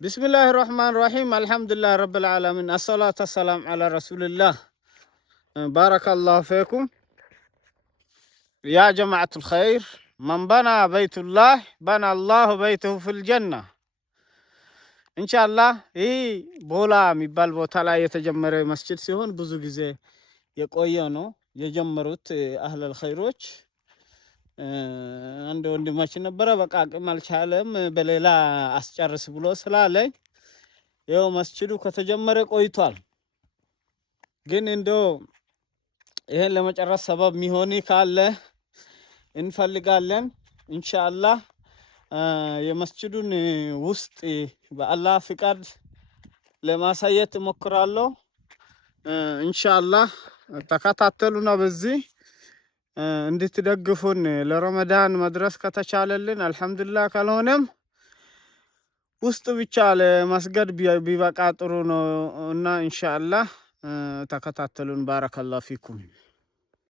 بسم الله الرحمن الرحيم الحمد لله رب العالمين الصلاة والسلام على رسول الله. بارك الله فيكم يا جماعة الخير. من بنى بيت الله بنى الله بيته في الجنة إن شاء الله. ይህ ቦላ የሚባል ቦታ ላይ የተጀመረ መስጂድ ሲሆን ብዙ ጊዜ የቆየ ነው። የጀመሩት አህለል ኸይሮች አንድ ወንድማችን ነበረ። በቃ አቅም አልቻለም በሌላ አስጨርስ ብሎ ስላለኝ ይኸው መስጂዱ ከተጀመረ ቆይቷል። ግን እንደው ይሄን ለመጨረስ ሰበብ የሚሆን ካለ እንፈልጋለን ኢንሻአላህ። የመስጂዱን ውስጥ በአላህ ፍቃድ ለማሳየት እሞክራለሁ ኢንሻአላህ። ተከታተሉና በዚህ እንድትደግፉን ለረመዳን መድረስ ከተቻለልን አልሐምዱሊላህ፣ ካልሆነም ውስጥ ብቻ ለመስገድ ቢበቃ ጥሩ ነው እና ኢንሻአላህ ተከታተሉን። ባረከላሁ ፊኩም።